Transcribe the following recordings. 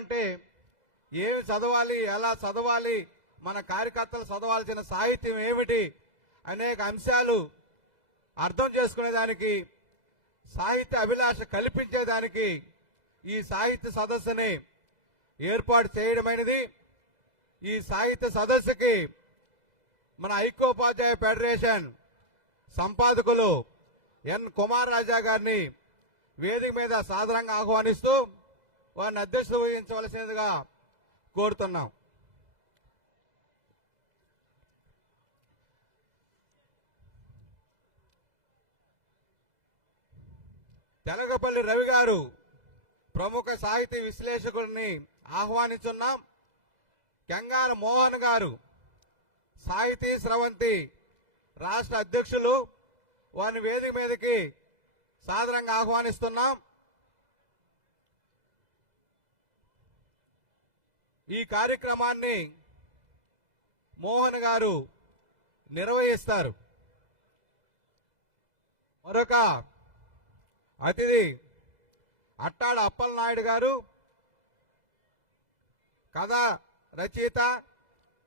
అంటే ఏమి చదవాలి, ఎలా చదవాలి, మన కార్యకర్తలు చదవాల్సిన సాహిత్యం ఏమిటి, అనేక అంశాలు అర్థం చేసుకునేదానికి, సాహిత్య అభిలాష కల్పించేదానికి ఈ సాహిత్య సదస్సుని ఏర్పాటు చేయడమైనది. ఈ సాహిత్య సదస్సుకి మన ఐక్యోపాధ్యాయ ఫెడరేషన్ సంపాదకులు ఎన్ కుమార్ రాజా గారిని వేదిక మీద సాదరంగా ఆహ్వానిస్తూ వారిని అధ్యక్షత వహించవలసినదిగా కోరుతున్నాం. తెలగపల్లి రవి గారు ప్రముఖ సాహితీ విశ్లేషకుడిని ఆహ్వానించున్నాం. కెంగార మోహన్ గారు సాహితీ స్రవంతి రాష్ట్ర అధ్యక్షులు, వారిని వేదిక మీదకి సాదరంగా ఆహ్వానిస్తున్నాం. ఈ కార్యక్రమాన్ని మోహన్ గారు నిర్వహిస్తారు. మరొక అతిథి అట్టాడ అప్పలనాయుడు గారు, కథ రచయిత,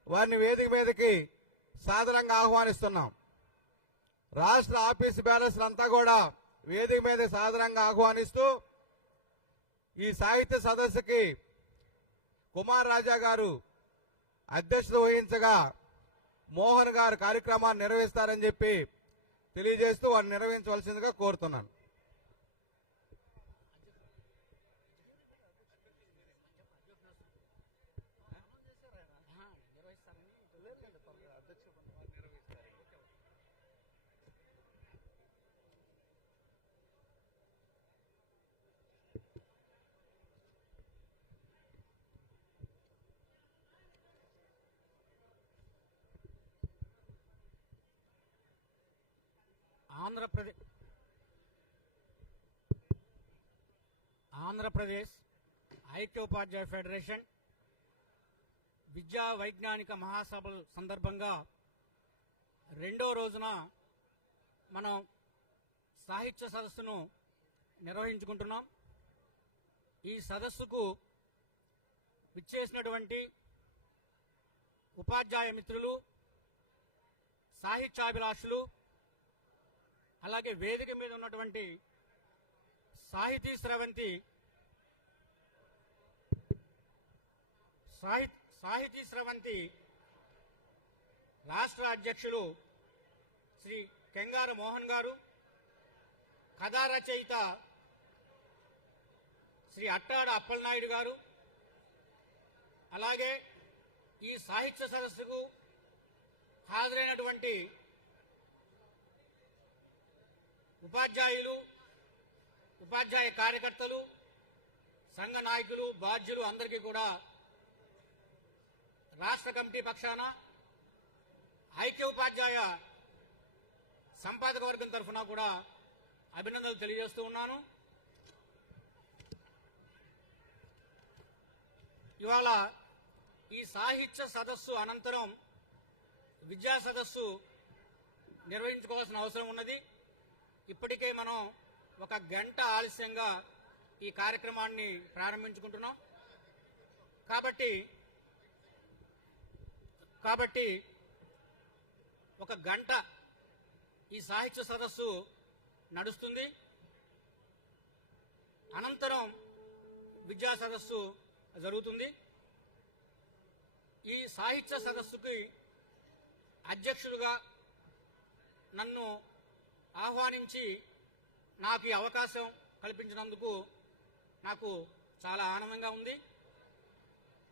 వారిని వేదిక మీదకి సాదరంగా ఆహ్వానిస్తున్నాం. రాష్ట్ర ఆఫీసు బ్యాలెన్స్ అంతా కూడా వేదిక మీద సాదరంగా ఆహ్వానిస్తూ ఈ సాహిత్య సదస్సుకి కుమార్ రాజా గారు అధ్యక్షత వహించగా మోహన్ గారు కార్యక్రమాన్ని నిర్వహిస్తారని చెప్పి తెలియజేస్తూ వారిని నిర్వహించవలసిందిగా కోరుతున్నాను. ఆంధ్రప్రదేశ్ ఐక్యోపాధ్యాయ ఫెడరేషన్ విద్యా వైజ్ఞానిక మహాసభల సందర్భంగా రెండో రోజున మనం సాహిత్య సదస్సును నిర్వహించుకుంటున్నాం. ఈ సదస్సుకు విచ్చేసినటువంటి ఉపాధ్యాయ మిత్రులు, సాహిత్యాభిలాషులు, అలాగే వేదిక మీద ఉన్నటువంటి సాహితీ స్రవంతి రాష్ట్ర అధ్యక్షులు శ్రీ కెంగార మోహన్ గారు, కథా రచయిత శ్రీ అట్టాడ అప్పలనాయుడు గారు, అలాగే ఈ సాహిత్య సదస్సుకు హాజరైనటువంటి ఉపాధ్యాయులు, ఉపాధ్యాయ కార్యకర్తలు, సంఘ నాయకులు, బాధ్యులు అందరికీ కూడా రాష్ట్ర కమిటీ పక్షాన, ఐక్య ఉపాధ్యాయ సంపాదక వర్గం తరఫున కూడా అభినందనలు తెలియజేస్తూ ఉన్నాను. ఇవాళ ఈ సాహిత్య సదస్సు అనంతరం విద్యా సదస్సు నిర్వహించుకోవాల్సిన అవసరం ఉన్నది. ఇప్పటికే మనం ఒక గంట ఆలస్యంగా ఈ కార్యక్రమాన్ని ప్రారంభించుకుంటున్నాం. కాబట్టి ఒక గంట ఈ సాహిత్య సదస్సు నడుస్తుంది. అనంతరం విద్యా సదస్సు జరుగుతుంది. ఈ సాహిత్య సదస్సుకి అధ్యక్షులుగా నన్ను ఆహ్వానించి నాకు ఈ అవకాశం కల్పించినందుకు నాకు చాలా ఆనందంగా ఉంది.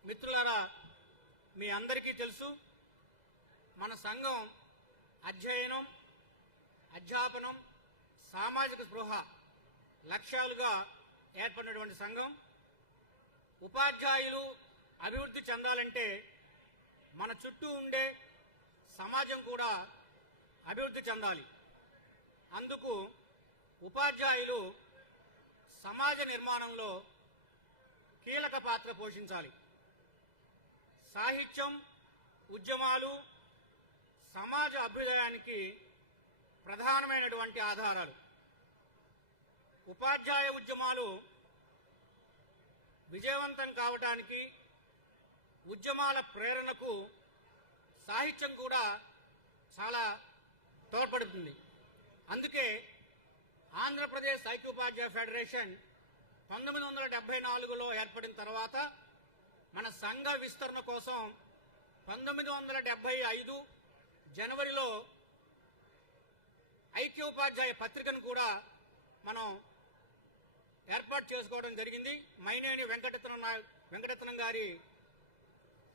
మిత్రులారా, మీ అందరికీ తెలుసు, మన సంఘం అధ్యయనం, అధ్యాపనం, సామాజిక స్పృహ లక్ష్యాలుగా ఏర్పడినటువంటి సంఘం. ఉపాధ్యాయులు అభివృద్ధి చెందాలంటే మన చుట్టూ ఉండే సమాజం కూడా అభివృద్ధి చెందాలి. అందుకు ఉపాధ్యాయులు సమాజ నిర్మాణంలో కీలక పాత్ర పోషించాలి. సాహిత్యం, ఉద్యమాలు సమాజ అభ్యుదయానికి ప్రధానమైనటువంటి ఆధారాలు. ఉపాధ్యాయ ఉద్యమాలు విజయవంతం కావడానికి, ఉద్యమాల ప్రేరణకు సాహిత్యం కూడా చాలా తోడ్పడుతుంది. అందుకే ఆంధ్రప్రదేశ్ ఐక్యోపాధ్యాయ ఫెడరేషన్ 1974లో ఏర్పడిన తర్వాత మన సంఘ విస్తరణ కోసం 1975 జనవరిలో ఐక్యోపాధ్యాయ పత్రికను కూడా మనం ఏర్పాటు చేసుకోవడం జరిగింది. మైనేని వెంకటరత్నం గారి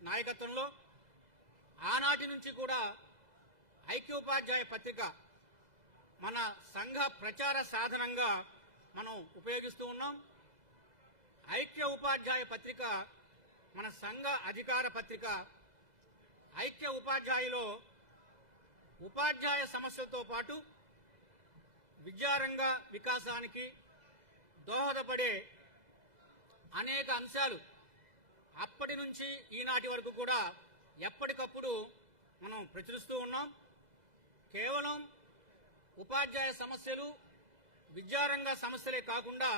నాయకత్వంలో. ఆనాటి నుంచి కూడా ఐక్యోపాధ్యాయ పత్రిక మన సంఘ ప్రచార సాధనంగా మనం ఉపయోగిస్తూ ఉన్నాం. ఐక్య ఉపాధ్యాయ పత్రిక మన సంఘ అధికార పత్రిక. ఐక్య ఉపాధ్యాయులో ఉపాధ్యాయ సమస్యలతో పాటు విద్యారంగ వికాసానికి దోహదపడే అనేక అంశాలు అప్పటి నుంచి ఈనాటి వరకు కూడా ఎప్పటికప్పుడు మనం ప్రచురిస్తూ ఉన్నాం. కేవలం ఉపాధ్యాయ సమస్యలు, విద్యారంగ సమస్యలే కాకుండా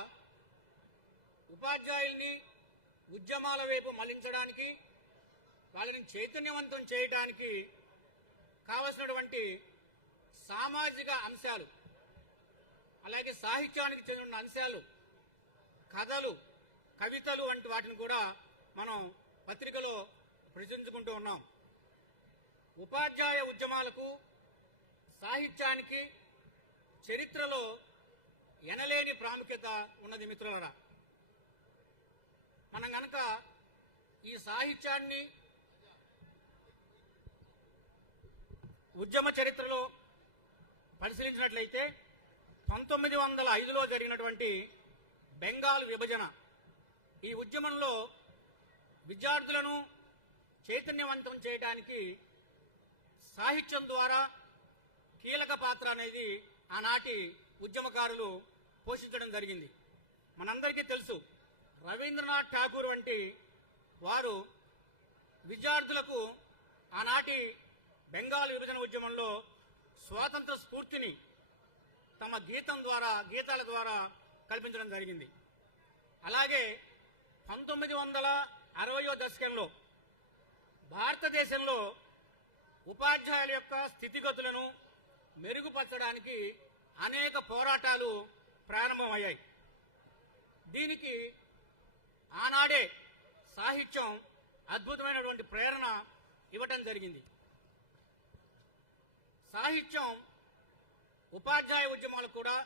ఉపాధ్యాయుల్ని ఉద్యమాల వైపు మళ్లించడానికి, వాళ్ళని చైతన్యవంతం చేయడానికి కావలసినటువంటి సామాజిక అంశాలు, అలాగే సాహిత్యానికి చెందిన అంశాలు, కథలు, కవితలు వంటి వాటిని కూడా మనం పత్రికలో ప్రచురించుకుంటూ ఉన్నాం. ఉపాధ్యాయ ఉద్యమాలకు, సాహిత్యానికి చరిత్రలో ఎనలేని ప్రాముఖ్యత ఉన్నది మిత్రులరా. మనం గనక ఈ సాహిత్యాన్ని ఉద్యమ చరిత్రలో పరిశీలించినట్లయితే 1905లో జరిగినటువంటి బెంగాల్ విభజన, ఈ ఉద్యమంలో విద్యార్థులను చైతన్యవంతం చేయడానికి సాహిత్యం ద్వారా కీలక పాత్ర అనేది ఆనాటి ఉద్యమకారులు పోషించడం జరిగింది. మనందరికీ తెలుసు, రవీంద్రనాథ్ ఠాగూర్ వంటి వారు విద్యార్థులకు ఆనాటి బెంగాల్ విభజన ఉద్యమంలో స్వాతంత్ర స్ఫూర్తిని తమ గీతాల ద్వారా కల్పించడం జరిగింది. అలాగే 1960వ దశకంలో భారతదేశంలో ఉపాధ్యాయుల యొక్క స్థితిగతులను మెరుగుపరచడానికి అనేక పోరాటాలు ప్రారంభమయ్యాయి. దీనికి ఆనాడే సాహిత్యం అద్భుతమైనటువంటి ప్రేరణ ఇవ్వటం జరిగింది. సాహిత్యం ఉపాధ్యాయ ఉద్యమాలకు కూడా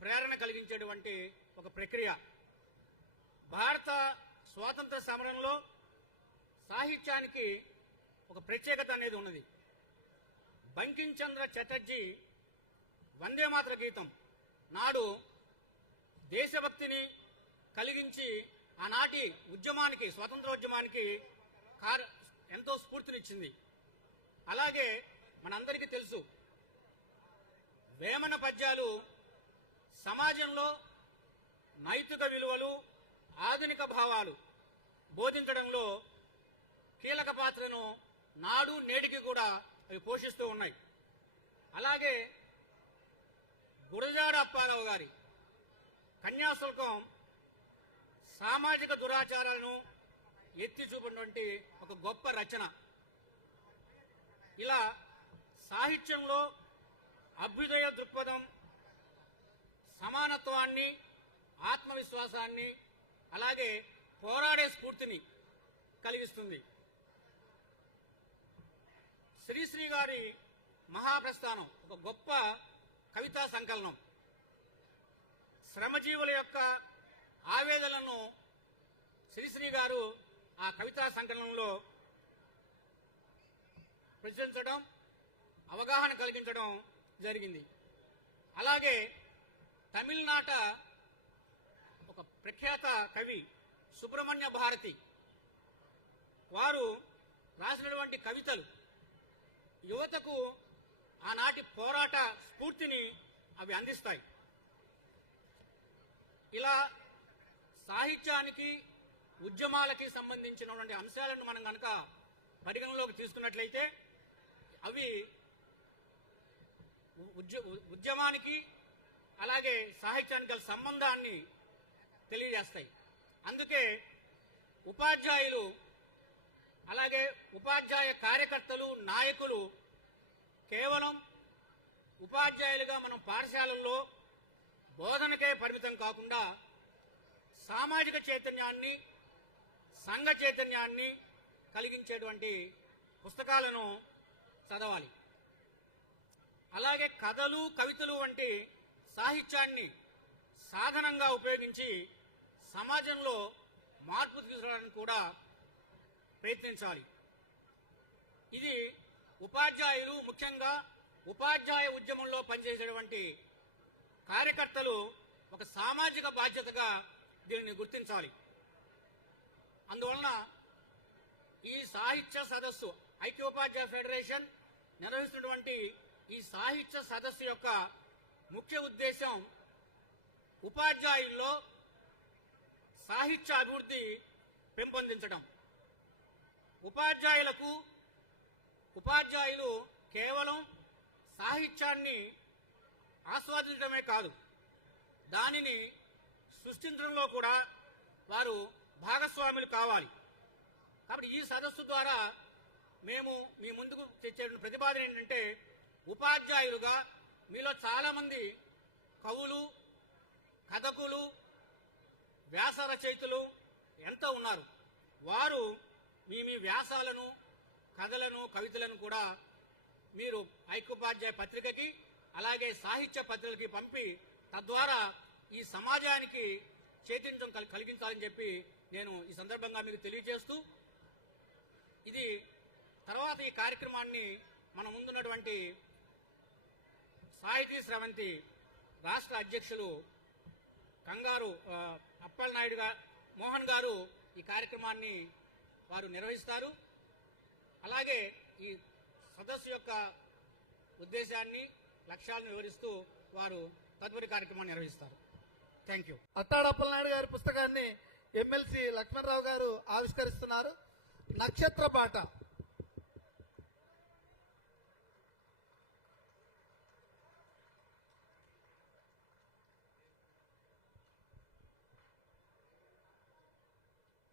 ప్రేరణ కలిగించేటువంటి ఒక ప్రక్రియ. భారత స్వాతంత్ర సమరంలో సాహిత్యానికి ఒక ప్రత్యేకత అనేది ఉన్నది. బంకిం చంద్ర చటర్జీ వందే మాతర గీతం నాడు దేశభక్తిని కలిగించి ఆనాటి ఉద్యమానికి, స్వాతంత్రోద్యమానికి ఎంతో స్ఫూర్తినిచ్చింది. అలాగే మనందరికీ తెలుసు, వేమన పద్యాలు సమాజంలో నైతిక విలువలు, ఆధునిక భావాలు బోధించడంలో కీలక పాత్రను నాడు నేటికి కూడా అవి పోషిస్తూ ఉన్నాయి. అలాగే గురజాడ అప్పారావు గారి కన్యాశుల్కం సామాజిక దురాచారాలను ఎత్తి చూపినటువంటి ఒక గొప్ప రచన. ఇలా సాహిత్యంలో అభ్యుదయ దృక్పథం, సమానత్వాన్ని, ఆత్మవిశ్వాసాన్ని, అలాగే పోరాడే స్ఫూర్తిని కలిగిస్తుంది. శ్రీశ్రీ గారి మహాప్రస్థానం ఒక గొప్ప కవితా సంకలనం. శ్రమజీవుల యొక్క ఆవేదనలను శ్రీశ్రీ గారు ఆ కవితా సంకలనంలో ప్రచురించడం, అవగాహన కలిగించడం జరిగింది. అలాగే తమిళనాట ఒక ప్రఖ్యాత కవి సుబ్రహ్మణ్య భారతి వారు రాసినటువంటి కవితలు యువతకు ఆనాటి పోరాట స్ఫూర్తిని అవి అందిస్తాయి. ఇలా సాహిత్యానికి, ఉద్యమాలకి సంబంధించినటువంటి అంశాలను మనం కనుక పరిగణలోకి తీసుకున్నట్లయితే అవి ఉద్యమానికి అలాగే సాహిత్యానికి గల సంబంధాన్ని తెలియజేస్తాయి. అందుకే ఉపాధ్యాయులు అలాగే ఉపాధ్యాయ కార్యకర్తలు నాయకులు కేవలం ఉపాధ్యాయులుగా మనం పాఠశాలల్లో బోధనకే పరిమితం కాకుండా సామాజిక చైతన్యాన్ని సంఘ చైతన్యాన్ని కలిగించేటువంటి పుస్తకాలను చదవాలి. అలాగే కథలు కవితలు వంటి సాహిత్యాన్ని సాధనంగా ఉపయోగించి సమాజంలో మార్పు తీసుకురావడానికి కూడా ప్రయత్నించాలి. ఇది ఉపాధ్యాయులు, ముఖ్యంగా ఉపాధ్యాయ ఉద్యమంలో పనిచేసేటువంటి కార్యకర్తలు ఒక సామాజిక బాధ్యతగా దీనిని గుర్తించాలి. అందువలన ఈ సాహిత్య సదస్సు ఐక్యోపాధ్యాయ ఫెడరేషన్ నిర్వహిస్తున్నటువంటి ఈ సాహిత్య సదస్సు యొక్క ముఖ్య ఉద్దేశం ఉపాధ్యాయుల్లో సాహిత్య అభివృద్ధి పెంపొందించడం. ఉపాధ్యాయులు కేవలం సాహిత్యాన్ని ఆస్వాదించడమే కాదు, దానిని సృష్టించడంలో కూడా వారు భాగస్వాములు కావాలి. కాబట్టి ఈ సదస్సు ద్వారా మేము మీ ముందుకు తెచ్చే ప్రతిపాదన ఏంటంటే, ఉపాధ్యాయులుగా మీలో చాలా మంది కవులు, కథకులు, వ్యాస రచయితలు ఎంతో ఉన్నారు. వారు మీ వ్యాసాలను, కథలను, కవితలను కూడా మీరు ఐక్యోపాధ్యాయ పత్రికకి అలాగే సాహిత్య పత్రికలకి పంపి తద్వారా ఈ సమాజానికి చైతన్యం కలిగించాలని చెప్పి నేను ఈ సందర్భంగా మీకు తెలియజేస్తూ, ఇది తర్వాత ఈ కార్యక్రమాన్ని మన ముందున్నటువంటి సాహితీ స్రవంతి రాష్ట్ర అధ్యక్షులు కంగారు అప్పలనాయుడు మోహన్ గారు ఈ కార్యక్రమాన్ని వారు నిర్వహిస్తారు. అలాగే ఈ సదస్సు యొక్క ఉద్దేశాన్ని, లక్ష్యాలను వివరిస్తూ వారు తదుపరి కార్యక్రమాన్ని నిర్వహిస్తారు. Thank you. అట్టాడు అప్పలనాయుడు గారి పుస్తకాన్ని ఎమ్మెల్సీ లక్ష్మణరావు గారు ఆవిష్కరిస్తున్నారు. నక్షత్ర బాట.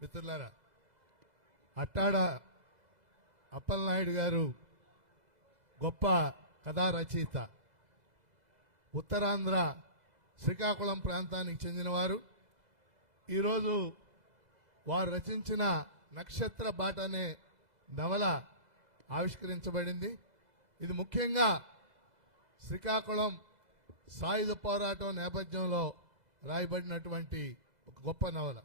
మిత్రులారా, అట్టాడ అప్పలనాయుడు గారు గొప్ప కథా రచయిత. ఉత్తరాంధ్ర శ్రీకాకుళం ప్రాంతానికి చెందినవారు. ఈరోజు వారు రచించిన నక్షత్ర బాట అనే నవల ఆవిష్కరించబడింది. ఇది ముఖ్యంగా శ్రీకాకుళం సాయుధ పోరాటం నేపథ్యంలో రాయబడినటువంటి ఒక గొప్ప నవల.